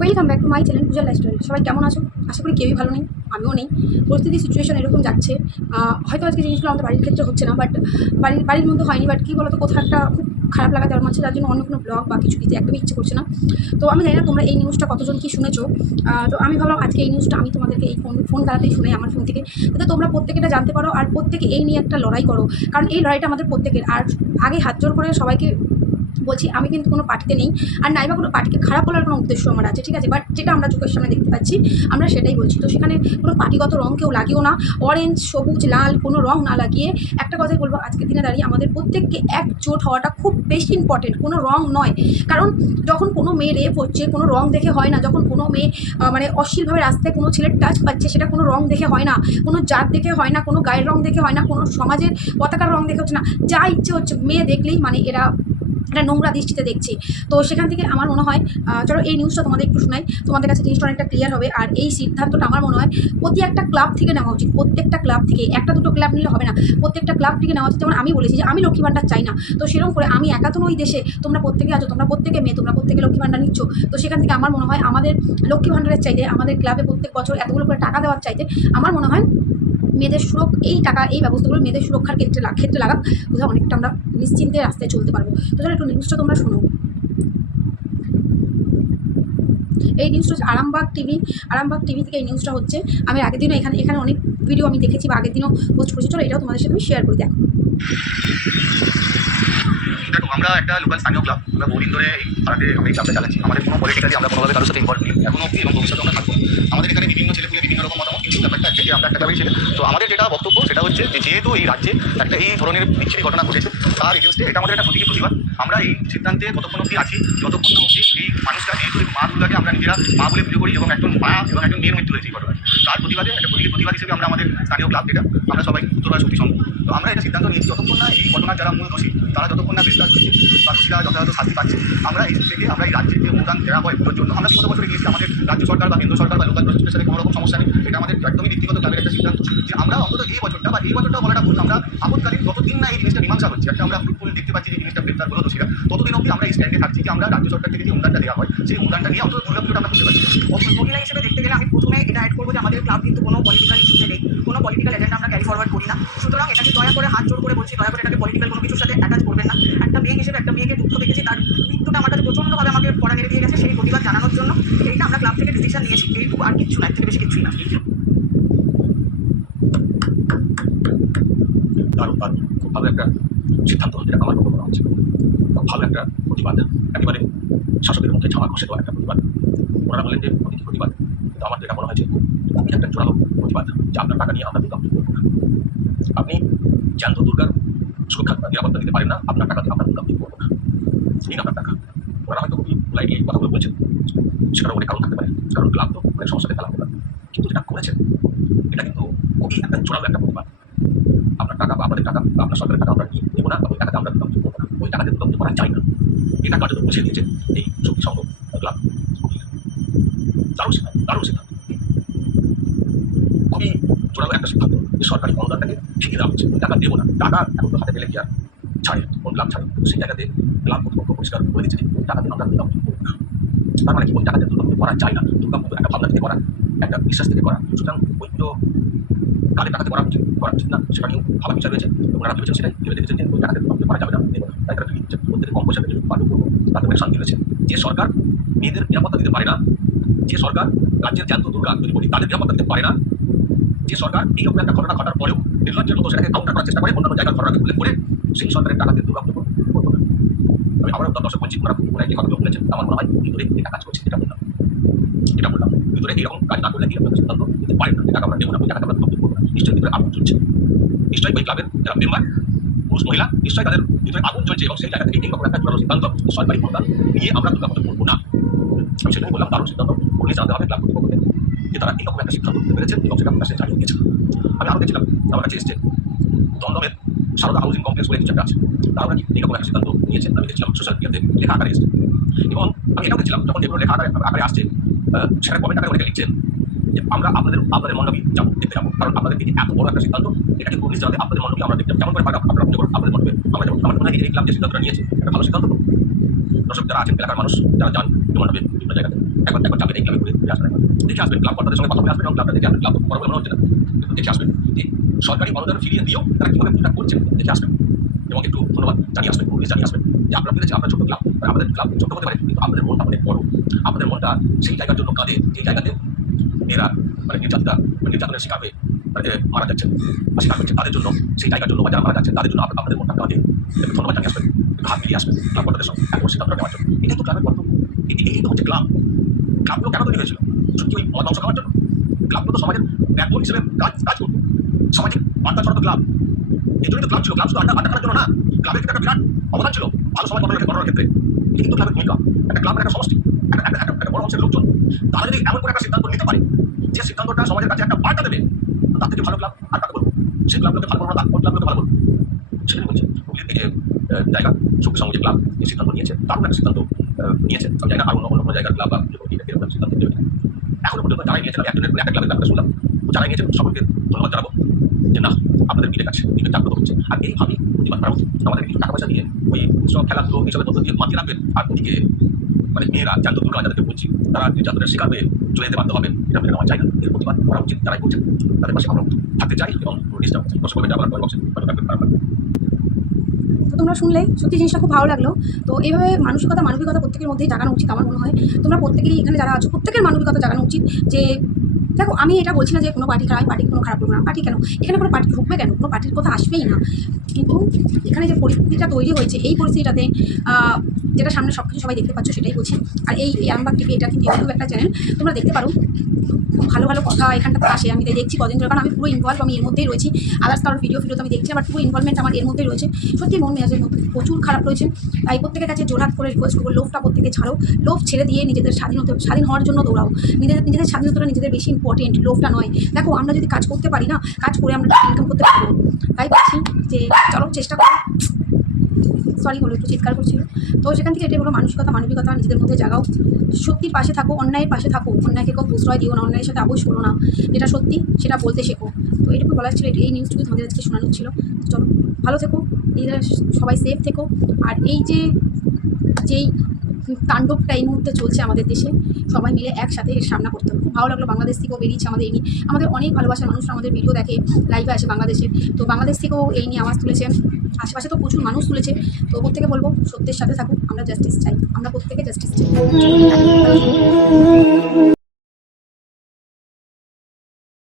Welcome back to my channel Puja lifestyle সবাই কেমন আছো? আশা করি কেউই ভালো নেই, আমিও নেই। পরিস্থিতি সিচুয়েশন এরকম যাচ্ছে। হয়তো আজকে জিনিসগুলো আমাদের বাড়ির ক্ষেত্রে হচ্ছে না বাট বাড়ির বাড়ির মধ্যে হয়নি বাট কী বলতো, কোথাও একটা খুব খারাপ লাগা দেওয়ার মাঝে তার জন্য অন্য কোনো ব্লগ বা কিছু দিতে একদমই ইচ্ছে করছে না। তো আমি জানি না তোমরা এই নিউজটা কতজন কি শুনেছো। তো আমি ভাবলাম আজকে এই নিউজটা আমি তোমাদেরকে এই ফোন ফোন দ্বারাতেই শুনে আমার ফোন থেকে। যাতে তোমরা প্রত্যেকেটা জানতে পারো, আর প্রত্যেকে এই নিয়ে একটা লড়াই করো। কারণ এই লড়াইটা আমাদের প্রত্যেকের, আর আগে হাত জোর করে সবাইকে বলছি, আমি কিন্তু কোনো পার্টিতে নেই। আর নাইবা কোনো পার্টিকে খারাপ বলার কোনো উদ্দেশ্য আমার আছে, ঠিক আছে? বাট যেটা আমরা চোখের সামনে দেখতে পাচ্ছি, আমরা সেটাই বলছি। তো সেখানে কোনো পার্টিগত রং কেউ লাগিও না। অরেঞ্জ সবুজ, লাল, কোনো রং না লাগিয়ে একটা কথাই বলব, আজকের দিনে দাঁড়িয়ে আমাদের প্রত্যেককে একজোট হওয়াটা খুব বেশি ইম্পর্টেন্ট কোনো রং নয়। কারণ যখন কোনো মেয়ে রেপ হচ্ছে, কোনো রং দেখে হয় না। যখন কোনো মেয়ে মানে অশ্লীলভাবে রাস্তায় কোনো ছেলের টাচ পাচ্ছে, সেটা কোনো রং দেখে হয় না। কোনো জাত দেখে হয় না, কোনো গায়ের রং দেখে হয় না, কোনো সমাজের পতাকার রং দেখে হচ্ছে না। যা ইচ্ছে হচ্ছে, মেয়ে দেখলেই মানে এরা একটা নোংরা দৃষ্টিতে দেখছি। তো সেখান থেকে আমার মনে হয় চলো এই নিউজটা তোমাদের একটু শোনাই। তোমাদের কাছে জিনিসটা অনেকটা ক্লিয়ার হবে। আর এই সিদ্ধান্তটা আমার মনে হয়, প্রতি একটা ক্লাব থেকে নেওয়া উচিত। প্রত্যেকটা ক্লাব থেকে, একটা দুটো ক্লাব নিলে হবে না। প্রত্যেকটা ক্লাব থেকে নেওয়া উচিত। যেমন আমি বলেছি যে আমি লক্ষ্মী ভাণ্ডার চাই না। তো সেরকম করে আমি একা তো নই দেশে। তোমরা প্রত্যেকে আছো, তোমরা প্রত্যেকে মেয়ে, তোমরা প্রত্যেকে লক্ষ্মী ভাণ্ডার নিচ্ছ। তো সেখান থেকে আমার মনে হয়, আমাদের লক্ষ্মী ভাণ্ডারের চাইতে, আমাদের ক্লাবে প্রত্যেক বছর এতগুলো করে টাকা দেওয়ার চাইতে, আমার মনে হয় মেয়েদের সুরক্ষা এই টাকা, এই ব্যবস্থাগুলো মেয়েদের সুরক্ষার ক্ষেত্রে ক্ষেত্রে লাগাক কোথাও অনেকটা আমরা নিশ্চিন্তে রাস্তায় চলতে পারব। তো চলো একটু নিউজটা তোমরা শোনো। এই নিউজটা হচ্ছে আরামবাগ টিভি আরামবাগ টিভি থেকে এই নিউজটা হচ্ছে। আমি আগের দিনও এখানে এখানে অনেক ভিডিও আমি দেখেছি, বা আগের দিনও পোস্ট করেছি। চলো এটাও তোমাদের সাথে আমি শেয়ার করি, দেখো। দেখো, আমরা একটা লোকাল স্থানীয় ক্লাব আমরা বহুদিন ধরে এই পাড়াতে আমরা এই ক্লাবটা চালাচ্ছি। আমাদের কোনো পলিটিক্যালি আমরা কোনোভাবে কারোর সাথে ইনভলভ নেই। এখনও এবং ভবিষ্যতে আমরা থাকব। আমাদের এখানে বিভিন্ন ছেলেপুলে বিভিন্ন রকম মতামত ব্যাপারটা যে আমরা একটা ছেলে তো আমাদের যেটা বক্তব্য সেটা হচ্ছে যে যেহেতু এই রাজ্যে একটা এই ধরনের বিচ্ছিরি ঘটনা ঘটেছে, তার এগেনস্টে এটা আমাদের একটা প্রতীকী প্রতিবাদ। আমরা এই সিদ্ধান্তে ততক্ষণ অব্দি আছি, যতক্ষণ না অব্দি এই মানুষটা, যেহেতু মা দুর্গাকে আমরা নিজেরা মা বলে পুজো করি এবং একজন মা এবং একজন মেয়ের মৃত্যু হয়েছে এই ঘটনায়, তার প্রতিবাদে একটা প্রতীকী প্রতিবাদ হিসেবে আমরা আমাদের স্থানীয় ক্লাব যেটা, আমরা সবাই উত্তরবার শক্তি সংঘ। তো আমরা এটা সিদ্ধান্ত নিয়েছি, যতক্ষণ না এই ঘটনার যারা মূল দোষী, তারা যতক্ষণ না গ্রেফতার হচ্ছে, বা দোষীরা যথাযথ শাস্তি পাচ্ছে, আমরা এই থেকে আমরা এই রাজ্যে যে অনুদান দেওয়া হয় পুজোর জন্য, আমরা বিগত বছরে নিয়েছি আমাদের রাজ্য সরকার বা কেন্দ্র সরকার বা লোকাল প্রশাসনের কোনো রকম সমস্যা নেই, এটা আমাদের একদমই ব্যক্তিগত ক্লাবের একটা সিদ্ধান্ত যে আমরা অন্তত এই বছরটা বা এই বছরটা বলাটা ভুল। আমরা আপদকালীন যতদিন না এই জিনিসটা মীমাংসা হচ্ছে, একটা আমরা ফুটফুল দেখতে পাচ্ছি যে জিনিসটা গ্রেফতার হলো দোষীরা ততদিন অবধি আমরা এই স্ট্যান্ডে থাকছি যে আমরা রাজ্য সরকার থেকে যে অনুদানটা দেওয়া হয়, সেই অনুদানটা নিয়ে অন্তত দুর্গা পুজোটা আমরা করতে পারছি। মহিলা হিসেবে দেখতে গেলে আমি প্রথমে এটা অ্যাড করব যে আমাদের ক্লাব কিন্তু কোনো পলিটিক্যাল ইস্যুতে নেই, কোনো পলিটিক্যাল এজেন্ডা আমরা ক্যারি ফরওয়ার্ড করি না। সুতরাং এটাকে দয়া করে হাত জোর করে বলছি, দয়া করে এটাকে পলিটিক্যাল কোনো কিছুর সাথে অ্যাটাচ করবেন না। একটা মেয়ে হিসেবে একটা মেয়েকে দুঃখ দেখেছি, তার মৃত্যুটা আমার কাছে প্রচণ্ডভাবে আমাকে পড়া মেরে দিয়ে গেছে, সেই প্রতিবাদ জানানোর জন্য এইটা আমরা ক্লাব থেকে ডিসিশন নিয়েছি, এইটুকু আর কিচ্ছু না, এর থেকে বেশি কিছুই না। দারুণ দারুণ খুব ভালো একটা সিদ্ধান্ত যেটা আমার মনে করা হচ্ছে খুব ভালো একটা প্রতিবাদ। একেবারে শাসকের মধ্যে ছামা ঘষে দেওয়া একটা প্রতিবাদ। ওনারা বলেন যে প্রতিটি প্রতিবাদ। কিন্তু আমার যেটা মনে হয় যে, খুবই একটা জোরালো প্রতিবাদ। যে আপনার টাকা নিয়ে আমরা দুর্গা পুজো করব না। আপনি জ্যান্ত দুর্গার সুরক্ষা নিরাপত্তা দিতে পারেন না। আপনার টাকা আমরা দুর্গা পুজো করব না। দিন আপনার টাকা। ওনারা হয়তো খুবই লাইটলি কথাগুলো বলছেন। সেটার অনেক কারণ থাকতে পারে। কারণ ক্লাব তো অনেক সমস্যাতে ফেলা হতে পারে। কিন্তু যেটা করেছেন, এটা কিন্তু খুবই একটা জোরালো একটা প্রতিবাদ। আপনার টাকা বা আমাদের টাকা বা আপনার সরকারের টাকা আমরা নিয়ে দেবো না ওই টাকাতে আমরা পুজো করব ওই টাকাতে পুজো করা যায় না। এটা কার্যত বুঝিয়ে দিয়েছে এই শক্তি সংঘ ক্লাব। দারুণ সিদ্ধান্ত দারুণ সিদ্ধান্ত। খুবই জোরালো একটা সিদ্ধান্ত যে সরকারি অনুদানটাকে ঠিকই দেওয়া হচ্ছে। টাকা দেবো না, টাকা এখন তো হাতে পেলে কি আর ছাড়ে? কোন ক্লাব ছাড়ে? সেই জায়গাতে ক্লাব কর্তৃপক্ষ পরিষ্কার করে দিচ্ছে যে টাকা দিয়ে আমরা পুজো করব না। তার মানে কি? ওই টাকাতে পুজো করা যায় না। দুর্গা একটা ভাবনা থেকে করা একটা বিশ্বাস থেকে করা। সুতরাং ওই পুজো কাদের টাকাতে করা উচিত করা উচিত না সেটা নিয়েও ভালো বিচার রয়েছে। ওনারা ভেবেছেন সেটাই ভেবে দেখেছেন যে ওই টাকাতে করা যাবে না, তাই তারা প্রত্যেকে কম পয়সা দিয়ে পালন করব তাদের অনেক শান্তি রয়েছে। যে সরকার মেয়েদের নিরাপত্তা দিতে পারে না, যে সরকার রাজ্যের জ্যান্ত দুর্গা যদি বলি, তাদের নিরাপত্তা দিতে পারে না, যে সরকার এই রকম একটা ঘটনা ঘটার পরেও নির্লজ্জের মতো সেটাকে কাউন্টার করার চেষ্টা করে, অন্যান্য জায়গার ঘটনাকে উল্লেখ করে সেই সরকারের টাকাতে দুর্গা করব। আমি তার দর্শক বলছি, ওনারা এই কথাগুলো বলেছেন। আমার মনে হয় ভিতরে এটা কাজ করছে, এটা বললাম এটা বললাম। ভিতরে এরকম কাজ না করলে কি আপনার সিদ্ধান্ত নিতে পারেন না। টাকা আমরা দেবো না, ওই টাকাতে আমরা পুজো করব নিশ্চয়ই ভিতরে আগুন চলছে নিশ্চয়ই ওই ক্লাবের যারা মেম্বার, পুরুষ, মহিলা, নিশ্চয়ই তাদের ভিতরে আগুন চলছে এবং সেই জায়গা থেকে এইরকম একটা জোরালো সিদ্ধান্ত সরকারি অনুদান নিয়ে আমরা দুর্গা পুজো করব না। আমি সেটাই বললাম, দারুণ সিদ্ধান্ত। পুলিশ জানতে হবে ক্লাব কর্তৃপক্ষকে যে তারা এইরকম একটা সিদ্ধান্ত নিতে পেরেছেন এবং সেটা প্রকাশে জানিয়ে দিয়েছেন আমি আরও দেখছিলাম, আমার কাছে এসছে দমদমের সারদা হাউজিং কমপ্লেক্স বলে কিছু একটা আছে। তারা নাকি এইরকম একটা সিদ্ধান্ত নিয়েছেন আমি দেখছিলাম সোশ্যাল মিডিয়াতে লেখা আকারে এসছে। এবং আমি এটাও দেখছিলাম, যখন এগুলো লেখা আকারে আকারে আসছে সেটা কমেন্ট আকারে অনেকে লিখছেন যে আমরা আপনাদের আপনাদের মণ্ডপই যাব, দেখতে যাব। কারণ আপনাদের দিকে এত বড় একটা সিদ্ধান্ত এটাকে পুলিশ জানাতে আপনাদের মণ্ডপই আমরা দেখতে। যেমন করে পাঠাবো আপনারা পুজো আপনাদের মণ্ডপে আমরা যাব। আমার মনে হয় ক্লাব যে সিদ্ধান্তটা নিয়েছে, একটা ভালো সিদ্ধান্ত তো। দর্শক যারা আছেন, এলাকার মানুষ, যারা যান মণ্ডপে বিভিন্ন জায়গাতে একবার একবার যাবেন এই ক্লাবে ঘুরে ঘুরে আসবেন দেখে আসবেন ক্লাব কর্তাদের সঙ্গে কথা বলে আসবেন, এবং ক্লাবটা দেখে আসবেন ক্লাব বড় মনে হচ্ছে না। কিন্তু দেখে আসবেন সরকারি অনুদান ফিরিয়ে দিয়েও তারা কীভাবে করছেন, দেখে আসবেন। এবং একটু ধন্যবাদ জানিয়ে আসবেন পুলিশ জানিয়ে আসবেন যে আপনারা পেরেছে আপনার ছোট্ট ক্লাব আমাদের ক্লাব ছোট্ট হতে পারে কিন্তু আপনাদের মনটা অনেক বড়। আপনাদের মনটা সেই জায়গার জন্য কাঁদে যে জায়গাতে এরা মানে নির্যাতিতা মানে নির্যাতনের শিকার হয়ে মানে, মারা যাচ্ছেন বা শিকার হচ্ছে তাদের জন্য সেই জায়গার জন্য বা যারা মারা যাচ্ছেন তাদের জন্য আপনাদের মনটা কাঁদে। ধন্যবাদ জানিয়ে আসবেন হাত মিলিয়ে আসবেন ক্লাব কর্তাদের সঙ্গে এত সিদ্ধান্ত নেওয়ার জন্য। এটাই তো ক্লাবের কর্তব্য এই- তো হচ্ছে ক্লাব ক্লাবগুলো কেন তৈরি হয়েছিল? সত্যি ওই মদ অংশ খাওয়ার জন্য? ক্লাবগুলো তো সমাজের ব্যাকবোন হিসেবে কাজ কাজ করতো। সামাজিক বার্তা ছড়াতো ক্লাব। এই জন্যই তো ক্লাব ছিল, ক্লাব শুধু আড্ডা আড্ডা করার জন্য না, ক্লাবের কিন্তু একটা বিরাট অবদান ছিল। ভালো সমাজ গঠনের গঠনের ক্ষেত্রে। কিন্তু ক্লাবের ভূমিকা, একটা ক্লাবের একটা সমষ্টি, একটা, একটা- একটা- বড় অংশের লোকজন। তারা যদি এমন করে একটা সিদ্ধান্ত নিতে পারে যে সিদ্ধান্তটা সমাজের কাছে একটা বার্তা দেবে, তার থেকে ভালো ক্লাব আর কাকে বলব। সেই ক্লাবগুলোকে ভালো করব না কোন ক্লাবগুলোকে ভালো করব সেটাই বলছি। হুগলির দিকে জায়গা শক্তি সঙ্গে ক্লাব, এই সিদ্ধান্ত নিয়েছে, দারুণ একটা সিদ্ধান্ত নিয়েছে। জানি না আর অন্য অন্য জায়গার ক্লাব বা এরকম সিদ্ধান্ত নেবে। এখনও পর্যন্ত যারাই নিয়েছেন আমি একজনের, একটা ক্লাবের ব্যাপারে শুনলাম। যারাই নিয়েছেন সকলকে ধন্যবাদ জানাব যে না আছে বিবেক জাগ্রত হচ্ছে। আর এইভাবেই প্রতিবাদ করা আমাদের কিছু টাকা পয়সা দিয়ে ওই উৎসব, খেলাধুলো এইসবের মধ্যে দিয়ে মাতিয়ে রাখবেন। আর ওদিকে মানে মেয়েরা জ্যান্ত দুর্গা যাদেরকে বলছি, তারা নির্যাতনের শিকার হয়ে চলে যেতে বাধ্য হবেন এটা মেনে যায় না। এর প্রতিবাদ করা উচিত যারাই করছেন তাদের পাশে আমরা থাকতে চাই এবং বক্সে তো তোমরা শুনলে সত্যি জিনিসটা খুব ভালো লাগল। তো এইভাবে মানসিকতা, মানবিকতা প্রত্যেকের মধ্যেই জাগানো উচিত আমার মনে হয়। তোমরা প্রত্যেকেই এখানে যারা আছো, প্রত্যেকের মানবিকতা জাগানো উচিত যে দেখো, আমি এটা বলছি না যে কোনো পার্টি খারাপ পার্টি কোনো খারাপ না। পার্টি কেন? এখানে কোনো পার্টি ঢুকবে কেন? কোনো পার্টির কথা আসবেই না। কিন্তু এখানে যে পরিস্থিতিটা তৈরি হয়েছে, এই পরিস্থিতিটাতে যেটা সামনে সব কিছু সবাই দেখতে পাচ্ছ, সেটাই বলছি। আর এই আমবাগ টিভি এটা কিন্তু ইউটিউব একটা চ্যানেল তোমরা দেখতে পারো। খুব ভালো ভালো কথা এখানটাতে আসে, আমি তাই দেখছি কদিন ধরে, কারণ আমি পুরো ইনভলভ আমি এর মধ্যেই রয়েছি। আদার্স কারোর ভিডিও ফিডিও আমি দেখছি আমার পুরো ইনভলভমেন্ট আমার এর মধ্যেই রয়েছে। সত্যি মন মেজাজের মধ্যে প্রচুর খারাপ রয়েছে। তাই প্রত্যেকের কাছে জোরহাত করে রিকোয়েস্ট করব, লোভটা প্রত্যেকে ছাড়ো। লোভ ছেড়ে দিয়ে নিজেদের স্বাধীনতা, স্বাধীন হওয়ার জন্য দৌড়াও। নিজেদের নিজেদের স্বাধীনতাটা নিজেদের বেশি ইম্পর্টেন্ট লোভটা নয়। দেখো, আমরা যদি কাজ করতে পারি না, কাজ করে আমরা ইনকাম করতে পারব তাই বলছি যে, চলো, চেষ্টা করো। সরি হলো, একটু চিৎকার করছিল। তো সেখান থেকে এটাই হলো মানসিকতা, মানবিকতা, নিজেদের মধ্যে জাগাও। সত্যির পাশে থাকো, অন্যায়ের পাশে থাকো। অন্যায়কে কেউ প্রশ্রয় দিও না, অন্যায়ের সাথে আবশ করো না। যেটা সত্যি, সেটা বলতে শেখো। তো এটুকু বলার ছিল, এই নিউজটুকু তোমাদের আজকে শোনানো ছিল। চলো, ভালো থেকো, নিজেরা সবাই সেফ থেকো। আর এই যে, যেই তাণ্ডবটা এই মুহূর্তে চলছে আমাদের দেশে, সবাই মিলে একসাথে এর সামনা করতে হবে। খুব ভালো লাগল, বাংলাদেশ থেকেও বেরিয়েছে আমাদের এই নিয়ে। আমাদের অনেক ভালোবাসার মানুষরা আমাদের ভিডিও দেখে লাইভে আসে বাংলাদেশের তো বাংলাদেশ থেকেও এই নিয়ে আওয়াজ তুলেছে। আশেপাশে তো প্রচুর মানুষ তুলেছে, তো থেকে বলব, সত্যের সাথে থাকুক, আমরা জাস্টিস চাই, আমরা প্রত্যেকে জাস্টিস চাই।